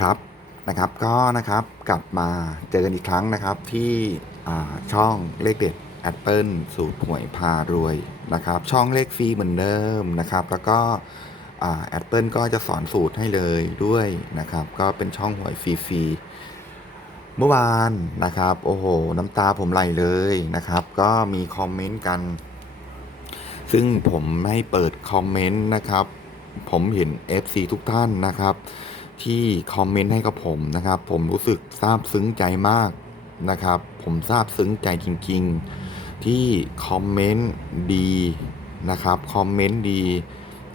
ครับนะครับก็นะครับกลับมาเจอกันอีกครั้งนะครับที่ช่องเลขเด็ดแอปเปิลสูตรหวยพารวยนะครับ ช่องเลขฟรีเหมือนเดิมนะครับ แล้วก็แอปเปิลก็จะสอนสูตรให้เลยด้วยนะครับ ก็เป็นช่องหวยฟรีๆเมื่อวานนะครับ โอ้โห น้ำตาผมไหลเลยนะครับ ก็มีคอมเมนต์กัน ซึ่งผมไม่เปิดคอมเมนต์นะครับ ผมเห็น FC ทุกท่านนะครับ ที่คอมเมนต์ให้กับผมนะครับ ผมรู้สึกซาบซึ้งใจมากนะครับ ผมซาบซึ้งใจจริง ๆ ที่คอมเมนต์ดีนะครับคอมเมนต์ดี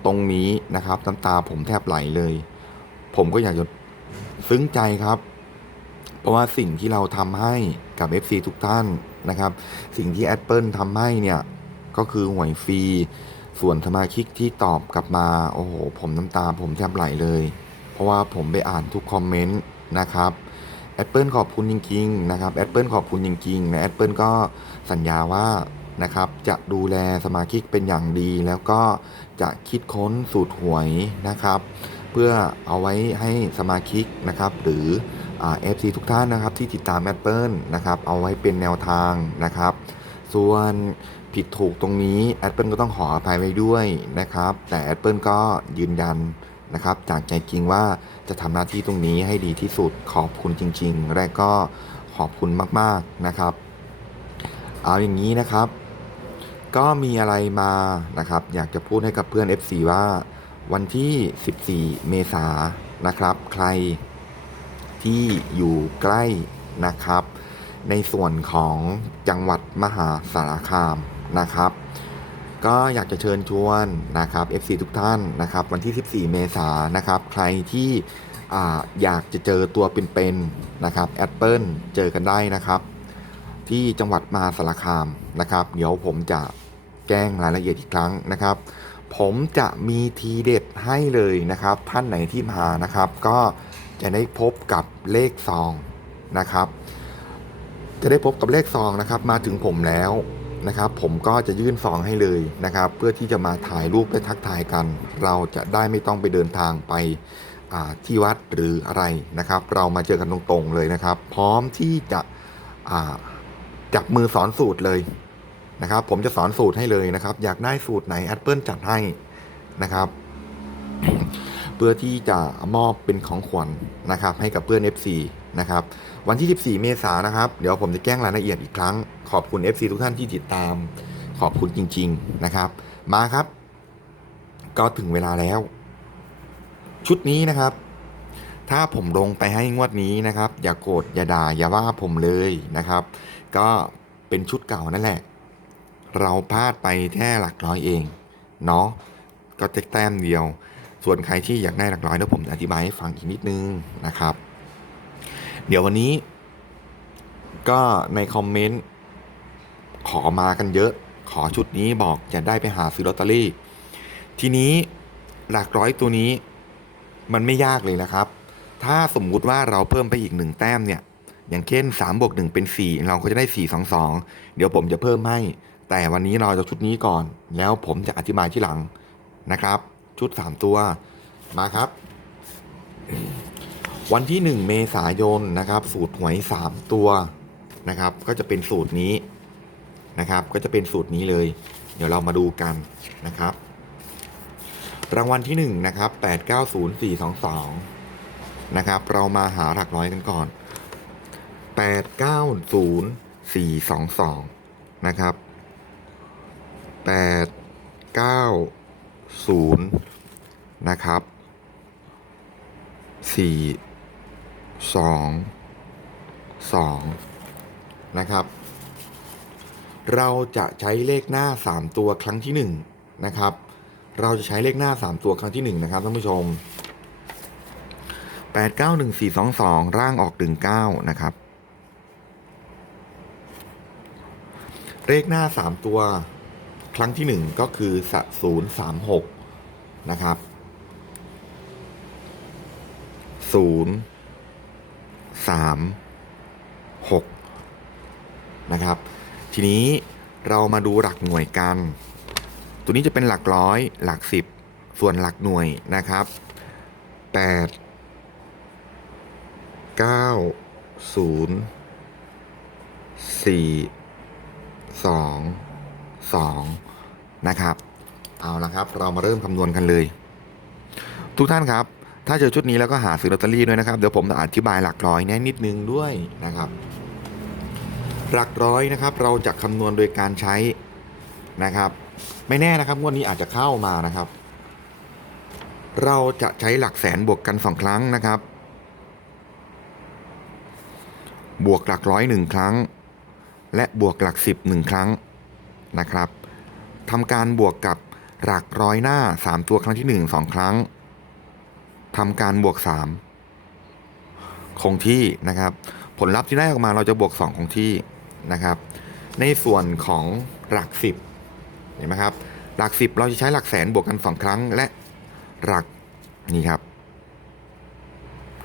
ตรงนี้นะครับน้ำตาผมแทบไหลเลย ผมก็อยากจะซึ้งใจครับ เพราะว่าสิ่งที่เราทำให้กับ FC ทุกท่านนะครับ สิ่งที่ Apple ทำให้เนี่ย ก็คือหวยฟรี ส่วนสมาชิกที่ตอบกลับมา โอ้โห ผมน้ำตาผมแทบไหลเลย ราะว่าผมไปอ่านทุกคอมเมนต์นะครับ Apple ขอบคุณจริงๆนะครับ Apple ขอบคุณจริงๆนะและ Apple ก็สัญญาว่านะครับจะดูแลสมาชิกเป็นอย่างดี แล้วก็จะคิดค้นสูตรหวยนะครับ เพื่อเอาไว้ให้สมาชิกนะครับ หรือเอฟซีทุกท่านนะครับ ที่ติดตาม Apple นะครับ เอาไว้เป็นแนวทางนะครับ ส่วนผิดถูกตรงนี้ Apple ก็ต้องขออภัยไว้ด้วยนะครับ แต่ Apple ก็ยืนยัน นะครับ จากใจจริงว่าจะทำหน้าที่ตรงนี้ให้ดีที่สุดขอบคุณจริง ๆ และก็ขอบคุณมากๆนะครับ เอาอย่างนี้นะครับ ก็มีอะไรมานะครับ อยากจะพูดให้กับเพื่อน FC ว่า วันที่ 14 เมษานะครับ ใครที่อยู่ใกล้นะครับ ในส่วนของจังหวัดมหาสารคามนะครับ ก็อยากจะเชิญชวนนะครับ FC ทุกท่านนะครับ วันที่ 14 เมษายนนะครับ ใครที่ออยากจะเจอตัวเป็นๆนะครับแอปเปิลเจอกันได้นะครับ ที่จังหวัดมหาสารคามนะครับ เดี๋ยวผมจะแจ้งรายละเอียดอีกครั้งนะครับ ผมจะมีทีเด็ดให้เลยนะครับ ท่านไหนที่มานะครับ ก็จะได้พบกับเลขซองนะครับ จะได้พบกับเลขซองนะครับ มาถึงผมแล้ว นะครับผมก็จะยื่นซองให้เลยนะครับ เพื่อที่จะมาถ่ายรูปและทักทายกัน เราจะได้ไม่ต้องไปเดินทางไปที่วัดหรืออะไรนะครับ เรามาเจอกันตรงๆเลยนะครับ พร้อมที่จะจับมือสอนสูตรเลยนะครับ ผมจะสอนสูตรให้เลยนะครับ อยากได้สูตรไหน Apple จัดให้นะครับ เพื่อที่จะมอบเป็นของขวัญนะครับ ให้กับเพื่อน FC นะครับ วันที่ 14 เมษายนนะครับ เดี๋ยวผมจะแจ้งรายละเอียดอีกครั้ง ขอบคุณ FC ทุกท่านที่ติดตาม ขอบคุณจริง ๆนะครับ มาครับ ก็ถึงเวลาแล้ว ชุดนี้นะครับ ถ้าผมลงไปให้งวดนี้นะครับ อย่าโกรธอย่าด่าอย่าว่าผมเลยนะครับ ก็เป็นชุดเก่านั่นแหละ เราพลาดไปแค่หลักร้อยเองเนาะก็จะแต้มเดียว ส่วนใครที่อยากได้หลักร้อยเดี๋ยวผมจะอธิบายให้ฟังอีกนิดนึงนะครับ เดี๋ยววันนี้ ก็ในคอมเมนต์ขอมากันเยอะ ขอชุดนี้บอกจะได้ไปหาซื้อลอตเตอรี่ ทีนี้หลักร้อยตัวนี้มันไม่ยากเลยนะครับ ถ้าสมมุติว่าเราเพิ่มไปอีกหนึ่งแต้มเนี่ย อย่างเช่น3บวก1เป็น 4 เราก็จะได้ 4 2 2 เดี๋ยวผมจะเพิ่มให้ แต่วันนี้เราจะชุดนี้ก่อน แล้วผมจะอธิบายที่หลังนะครับ ชุด 3 ตัวมาครับ วันที่ 1 เมษายนนะครับ สูตรหวย 3 ตัวนะครับ ก็จะเป็นสูตรนี้นะครับ ก็จะเป็นสูตรนี้เลย เดี๋ยวเรามาดูกันนะครับ รางวัลที่ 1 นะครับ 890422 นะครับ เรามาหาหลักร้อยกันก่อน 890422 นะครับ 890 นะครับ 4 2 2นะครับ เราจะใช้เลขหน้า 3 ตัวครั้งที่ 1 นะครับ เราจะใช้เลขหน้า 3 ตัวครั้งที่ 1 นะครับท่านผู้ชม 891422 ร่างออก 19 นะครับ เลขหน้า 3 ตัวครั้งที่ 1 ก็คือ036นะครับ0 3 6 นะครับ ทีนี้เรามาดูหลักหน่วยกัน ตัวนี้จะเป็นหลักร้อยหลักสิบส่วนหลักหน่วยนะครับ8เก้าศูนย์สี่สองสองนะครับ เอาละครับ เรามาเริ่มคำนวณกันเลย ทุกท่านครับ ถ้าเจอชุดนี้แล้วก็หาซื้อลอตเตอรี่ด้วยนะครับ เดี๋ยวผมจะอธิบายหลักร้อยแน่นิดนึงด้วยนะครับ หลักร้อยนะครับ เราจะคำนวณโดยการใช้นะครับ ไม่แน่นะครับงวดนี้อาจจะเข้ามานะครับ เราจะใช้หลักแสนบวกกันสองครั้งนะครับ บวกหลักร้อยหนึ่งครั้ง และบวกหลักสิบหนึ่งครั้งนะครับทำการบวกกับหลักร้อยหน้าสามตัวครั้งที่หนึ่งสองครั้ง ทำการบวกสามคงที่นะครับ ผลลัพธ์ที่ได้ออกมาเราจะบวกสองคงที่นะครับ ในส่วนของหลักสิบเห็นไหมครับ หลักสิบเราจะใช้หลักแสนบวกกันสองครั้ง และหลักนี่ครับ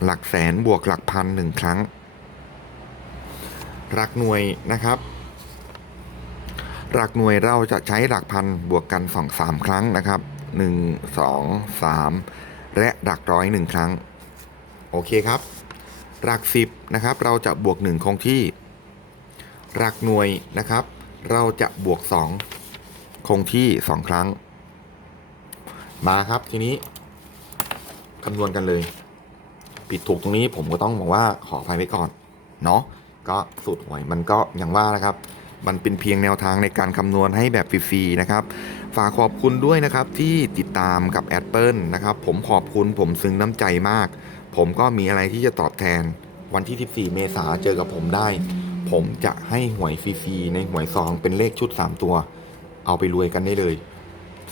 หลักแสนบวกหลักพันหนึ่งครั้ง หลักหน่วยนะครับ หลักหน่วยเราจะใช้หลักพันบวกกันสองสามครั้งนะครับหนึ่งสองสาม และหลักร้อยหนึ่งครั้ง โอเคครับ หลักสิบนะครับเราจะบวกหนึ่งคงที่ หลักหน่วยนะครับ เราจะบวกสองคงที่สองครั้ง มาครับทีนี้คำนวณกันเลย ผิดถูกตรงนี้ผมก็ต้องบอกว่าขออภัยไว้ก่อนเนาะก็สูตรหวยมันก็อย่างว่านะครับ มันเป็นเพียงแนวทางในการคำนวณให้แบบฟรีๆนะครับ ฝากขอบคุณด้วยนะครับที่ติดตามกับแอดเปิลนะครับผมขอบคุณผมซึ้งน้ำใจมาก ผมก็มีอะไรที่จะตอบแทน วันที่ 14 เมษาเจอกับผมได้ ผมจะให้หวยฟรีๆในหวยซองเป็นเลขชุด 3 ตัว เอาไปรวยกันได้เลย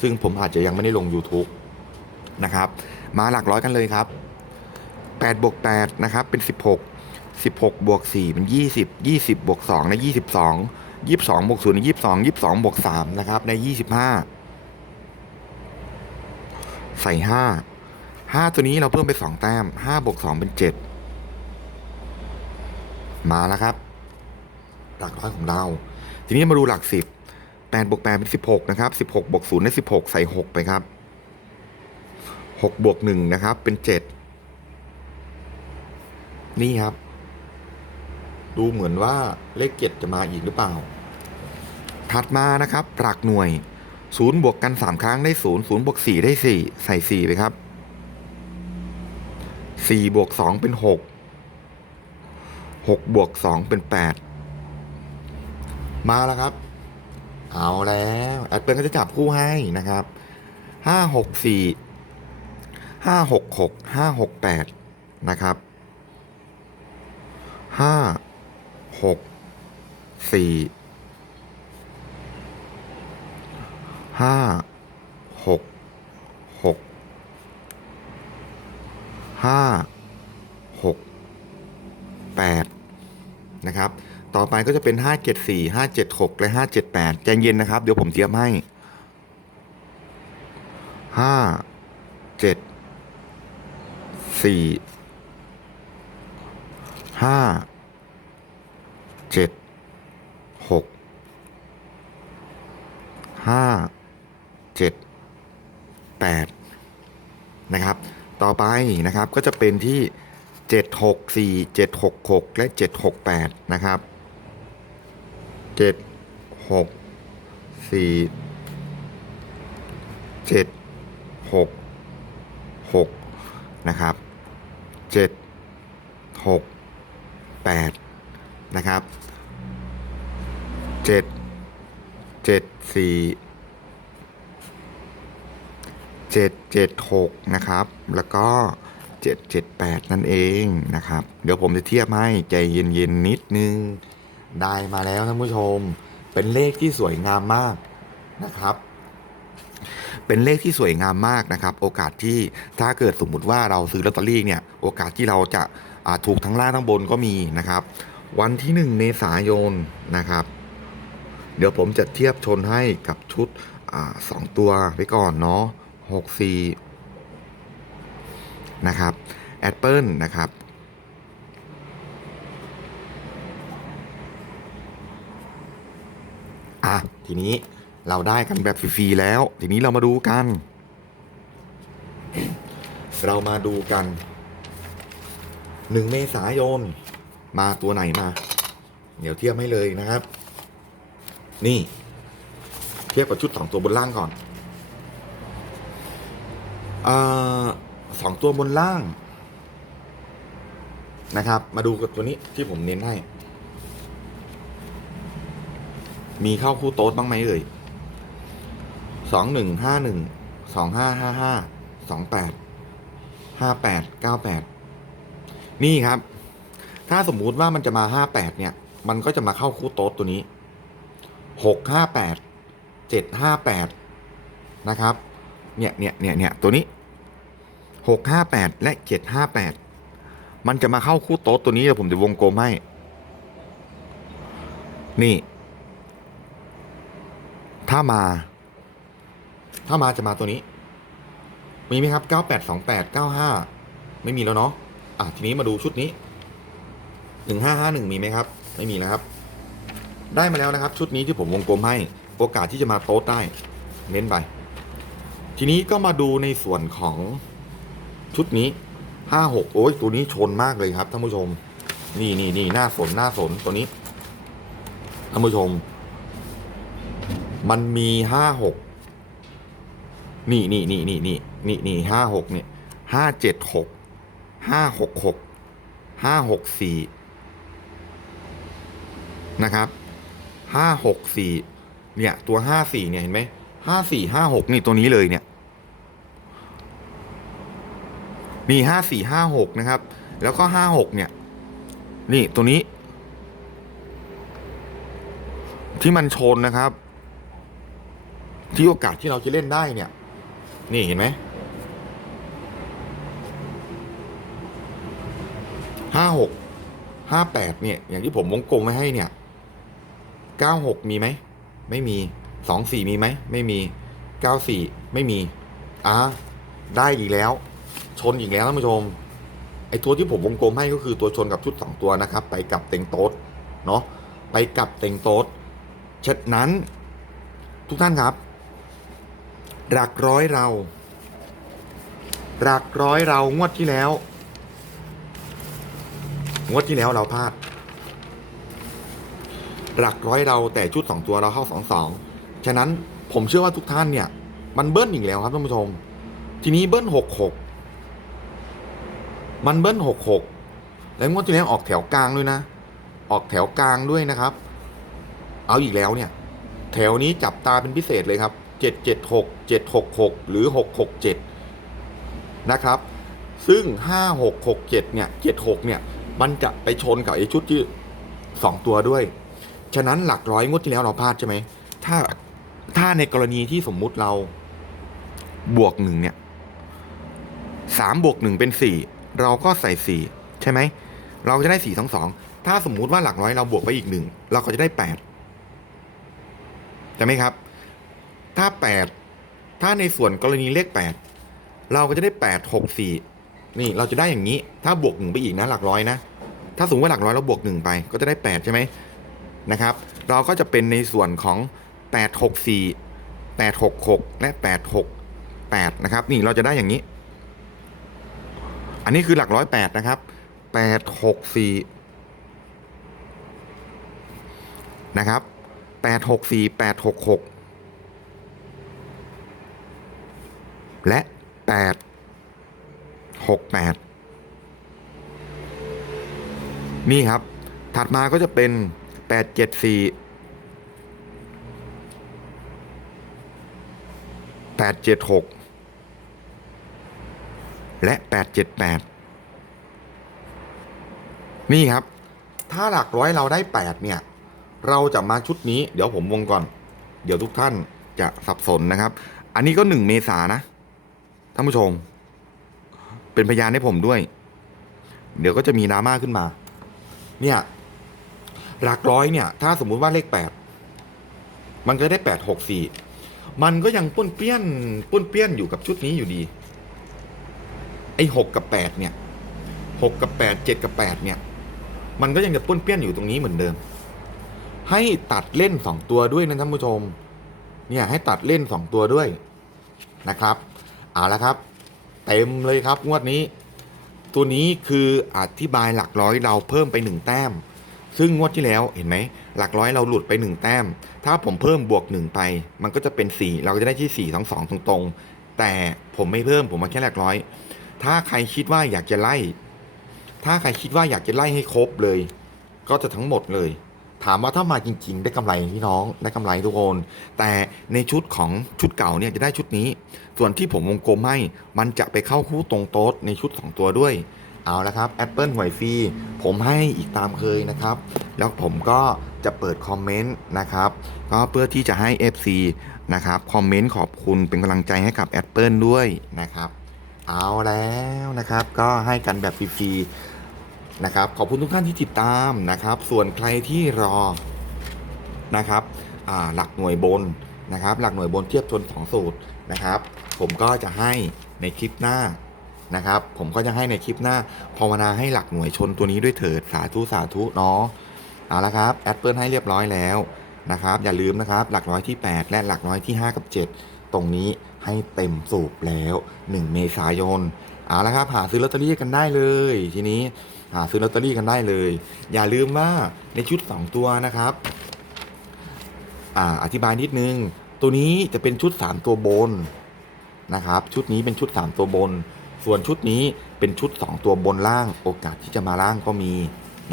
ซึ่งผมอาจจะยังไม่ได้ลง YouTube นะครับ มาหลักร้อยกันเลยครับ8บวก8นะครับเป็น 16 16บวก4เป็น 20 20บวก2ใน22 ยี่สิบสองบวกศูนย์ยี่สิบสองยี่สิบสองบวกสามนะครับในยี่สิบห้าใส่ห้าห้าตัวนี้เราเพิ่มไปสองแต้มห้าบวกสองเป็นเจ็ดมาแล้วครับ หลักร้อยของเรา ทีนี้มาดูหลักสิบแปดบวกแปดเป็นสิบหกนะครับสิบหกบวกศูนย์ได้สิบหกใส่หกไปครับหกบวกหนึ่งนะครับ เป็นเจ็ดนี่ครับ ดูเหมือนว่าเลขเจ็ดจะมาอีกหรือเปล่า ถัดมานะครับหลักหน่วย0บวกกัน 3 ครั้งได้0 0บวก4ได้ 4 ใส่ 4 ไปครับ 4 บวก 2 เป็น 6 6 บวก 2 เป็น 8 มาแล้วครับ เอาแล้วแอดเปิลก็จะจับคู่ให้นะครับ 5 6 4 5 6 6 5 6 8 นะครับ 5 6 4 ห้าหกหกห้าหกแปดนะครับ ต่อไปก็จะเป็นห้าเจ็ดสี่ห้าเจ็ดหกและห้าเจ็ดแปดใจเย็นนะครับ เดี๋ยวผมเตรียมให้ห้าเจ็ดสี่ห้าเจ็ดหกห้า เจ็ดแปดนะครับ ต่อไปนะครับก็จะเป็นที่เจ็ดหกสี่เจ็ดหกหกและเจ็ดหกแปดนะครับเจ็ดหกสี่เจ็ดหกหกนะครับเจ็ดหกแปดนะครับเจ็ด เจ็ดเจ็ดหกนะครับ แล้วก็เจ็ดเจ็ดแปดนั่นเองนะครับ เดี๋ยวผมจะเทียบให้ใจเย็นๆนิดนึง ได้มาแล้วท่านผู้ชม เป็นเลขที่สวยงามมากนะครับเป็นเลขที่สวยงามมากนะครับ โอกาสที่ถ้าเกิดสมมุติว่าเราซื้อลอตเตอรี่เนี่ย โอกาสที่เราจะาถูกทั้งล่างทั้งบนก็มีนะครับ วันที่ 1 เมษายนนะครับ เดี๋ยวผมจะเทียบชนให้กับชุดอสองตัวไว้ก่อนเนาะ หกสี่นะครับแอดเปิลนะครับ อะ ทีนี้เราได้กันแบบฟรีๆแล้ว ทีนี้เรามาดูกัน เรามาดูกันหนึ่งเมษายน มาตัวไหนมา เดี๋ยวเทียบให้เลยนะครับ นี่ เทียบกับชุดสองตัวบนล่างก่อน อสองตัวบนล่าง นะครับ มาดูกับตัวนี้ที่ผมเน้นให้ มีเข้าคู่โต๊ดบ้างไหมเอ่ยสองหนึ่งห้าหนึ่งสองห้าห้าห้าสองแปดห้าแปดเก้าแปดนี่ครับ ถ้าสมมุติว่ามันจะมาห้าแปดเนี่ย มันก็จะมาเข้าคู่โต๊ดตัวนี้หกห้าแปดเจ็ดห้าแปดนะครับ เนี่ยเนี่ยเนี่ยเนี่ยตัวนี้หกห้าแปดและเจ็ดห้าแปดมันจะมาเข้าคู่โต๊ดตัวนี้เดี๋ยวผมจะวงกลมให้ นี่ ถ้ามา ถ้ามาจะมาตัวนี้ มีไหมครับเก้าแปดสองแปดเก้าห้าไม่มีแล้วเนาะอะทีนี้มาดูชุดนี้หนึ่งห้าห้าหนึ่งมีไหมครับ ไม่มีแล้วครับ ได้มาแล้วนะครับ ชุดนี้ที่ผมวงกลมให้ โอกาสที่จะมาโต๊ดได้ เน้นไป ทีนี้ก็มาดูในส่วนของชุดนี้ห้าหกโอ้ยตัวนี้ชนมากเลยครับท่านผู้ชม นี่นี่นี่หน้าสนหน้าสนตัวนี้ท่านผู้ชม มันมีห้าหกนี่นี่นี่นี่นี่นี่นี่ห้าหกเนี่ยห้าเจ็ดหกห้าหกหกห้าหกสี่นะครับห้าหกสี่เนี่ยตัวห้าสี่เนี่ยเห็นไหม ห้าสี่ห้าหกนี่ตัวนี้เลยเนี่ย มีห้าสี่ห้าหกนะครับ แล้วก็ห้าหกเนี่ย นี่ตัวนี้ ที่มันชนนะครับ ที่โอกาสที่เราจะเล่นได้เนี่ย นี่เห็นไหมห้าหกห้าแปดเนี่ย อย่างที่ผมวงกลมไว้ให้เนี่ยเก้าหกมีไหม ไม่มี สองสี่มีไหมไม่มีเก้าสี่ไม่มีอ่าได้อีกแล้ว ชนอีกแล้วท่านผู้ชมไอ้ตัวที่ผมวงกลมให้ก็คือตัวชนกับชุดสองตัวนะครับ ไปกับเต็งโต๊ดเนาะไปกับเต็งโต๊ดฉะนั้นทุกท่านครับ หลักร้อยเรา หลักร้อยเรางวดที่แล้ว งวดที่แล้วเราพลาด หลักร้อยเราแต่ชุดสองตัวเราเข้าสองสอง ฉะนั้นผมเชื่อว่าทุกท่านเนี่ย มันเบิ้ลอีกแล้วครับท่านผู้ชม ทีนี้เบิ้ลหกหกมันเบิ้ลหกหกแล้วงวดที่แล้วออกแถวกลางด้วยนะ ออกแถวกลางด้วยนะครับ เอาอีกแล้วเนี่ย แถวนี้จับตาเป็นพิเศษเลยครับเจ็ดเจ็ดหกเจ็ดหกหกหรือหกหกเจ็ดนะครับ ซึ่งห้าหกหกเจ็ดเนี่ยเจ็ดหกเนี่ย มันจะไปชนกับไอ้ชุดที่สองตัวด้วย ฉะนั้นหลักร้อยงวดที่แล้วเราพลาดใช่ไหมถ้า ถ้าในกรณีที่สมมุติเราบวกหนึ่งเนี่ยสามบวกหนึ่งเป็นสี่เราก็ใส่สี่ใช่ไหม เราจะได้สี่ทั้งสองถ้าสมมุติว่าหลักร้อยเราบวกไปอีกหนึ่งเราก็จะได้แปดใช่ไหมครับ ถ้าแปดถ้าในส่วนกรณีเลขแปดเราก็จะได้แปดหกสี่นี่เราจะได้อย่างนี้ ถ้าบวกหนึ่งไปอีกนะหลักร้อยนะ ถ้าสมมติว่าหลักร้อยเราบวกหนึ่งไป ก็จะได้แปดใช่ไหมนะครับ เราก็จะเป็นในส่วนของ แปดหกสี่และแปดหกแปดนะครับ นี่เราจะได้อย่างนี้ อันนี้คือหลักร้อยแปดนะครับแปดหกสี่นะครับแปดหกสี่และแปดหกแปดนี่ครับ ถัดมาก็จะเป็นแปดเจ็ดสี่แปดเจ็ดหกและแปดเจ็ดแปดนี่ครับ ถ้าหลักร้อยเราได้แปดเนี่ย เราจะมาชุดนี้ เดี๋ยวผมวงก่อน เดี๋ยวทุกท่านจะสับสนนะครับ อันนี้ก็หนึ่งเมษานะ ท่านผู้ชม เป็นพยานให้ผมด้วย เดี๋ยวก็จะมีดราม่าขึ้นมา เนี่ย หลักร้อยเนี่ย ถ้าสมมุติว่าเลขแปดมันก็ได้แปดหกสี่ มันก็ยังป้วนเปี้ยนป้วนเปี้ยนอยู่กับชุดนี้อยู่ดี ไอ้หกกับแปดเนี่ยหกกับแปดเจ็ดกับแปดเนี่ย มันก็ยังจะป้วนเปี้ยนอยู่ตรงนี้เหมือนเดิม ให้ตัดเล่นสองตัวด้วยนะท่านผู้ชม เนี่ยให้ตัดเล่นสองตัวด้วยนะครับเอาละครับ เต็มเลยครับงวดนี้ ตัวนี้คืออธิบายหลักร้อยเราเพิ่มไปหนึ่งแต้ม ซึ่งงวดที่แล้วเห็นไหม หลักร้อยเราหลุดไปหนึ่งแต้ม ถ้าผมเพิ่มบวกหนึ่งไป มันก็จะเป็นสี่เราก็จะได้ที่สี่ทั้งสองตรงๆ แต่ผมไม่เพิ่มผมมาแค่หลักร้อย ถ้าใครคิดว่าอยากจะไล่ ถ้าใครคิดว่าอยากจะไล่ให้ครบเลย ก็จะทั้งหมดเลย ถามว่าถ้ามาจริง ๆ ได้กำไรพี่น้องได้กำไรทุกคนแต่ในชุดของชุดเก่าเนี่ยจะได้ชุดนี้ ส่วนที่ผมวงกลมให้มันจะไปเข้าคู่ตรงโต๊ดในชุด 2 ตัวด้วย เอาละครับ Apple หวยฟรีผมให้อีกตามเคยนะครับ แล้วผมก็จะเปิดคอมเมนต์นะครับ ก็เพื่อที่จะให้ FC นะครับคอมเมนต์ขอบคุณเป็นกำลังใจให้กับ Apple ด้วยนะครับ เอาแล้วนะครับก็ให้กันแบบฟรีๆนะครับ ขอบคุณทุกท่านที่ติดตามนะครับ ส่วนใครที่รอนะครับหลักหน่วยบนนะครับ หลักหน่วยบนเทียบชนสองสูตรนะครับ ผมก็จะให้ในคลิปหน้า นะครับ ผมก็จะให้ในคลิปหน้าภาวนาให้หลักหน่วยชนตัวนี้ด้วยเถิดสาธุสาธุเนาะเอาละครับแอดเปิลให้เรียบร้อยแล้วนะครับ อย่าลืมนะครับหลักร้อยที่ 8 และหลักร้อยที่ 5 กับ 7 ตรงนี้ให้เต็มสูบแล้ว 1 เมษายนเอาละครับหาซื้อลอตเตอรี่กันได้เลย ทีนี้หาซื้อลอตเตอรี่กันได้เลย อย่าลืมว่าในชุด 2 ตัวนะครับอ่าอธิบายนิดนึง ตัวนี้จะเป็นชุด 3 ตัวบนนะครับ ชุดนี้เป็นชุด 3 ตัวบน ส่วนชุดนี้เป็นชุด 2 ตัวบนล่างโอกาสที่จะมาล่างก็มี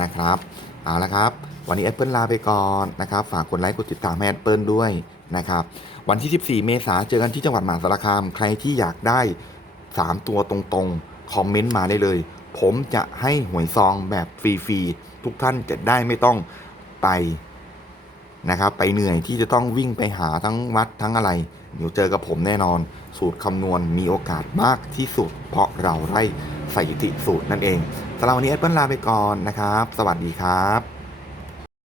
นะครับเอาละครับ วันนี้ Apple ลาไปก่อนนะครับ ฝากกดไลค์กดติดตามให้ Apple ด้วยนะครับ วันที่ 14 เมษาเจอกันที่จังหวัดมหาสารคาม ใครที่อยากได้ 3 ตัวตรงๆ คอมเมนต์มาได้เลย ผมจะให้หวยซองแบบฟรีๆ ทุกท่านจะได้ไม่ต้องไปนะครับ ไปเหนื่อยที่จะต้องวิ่งไปหาทั้งวัดทั้งอะไร เดี๋ยวเจอกับผมแน่นอน สูตรคำนวณมีโอกาสมากที่สุด เพราะเราไล่สถิติสูตรนั่นเองสำหรับวันนี้แอปเปิลลาไปก่อนนะครับ สวัสดีครับ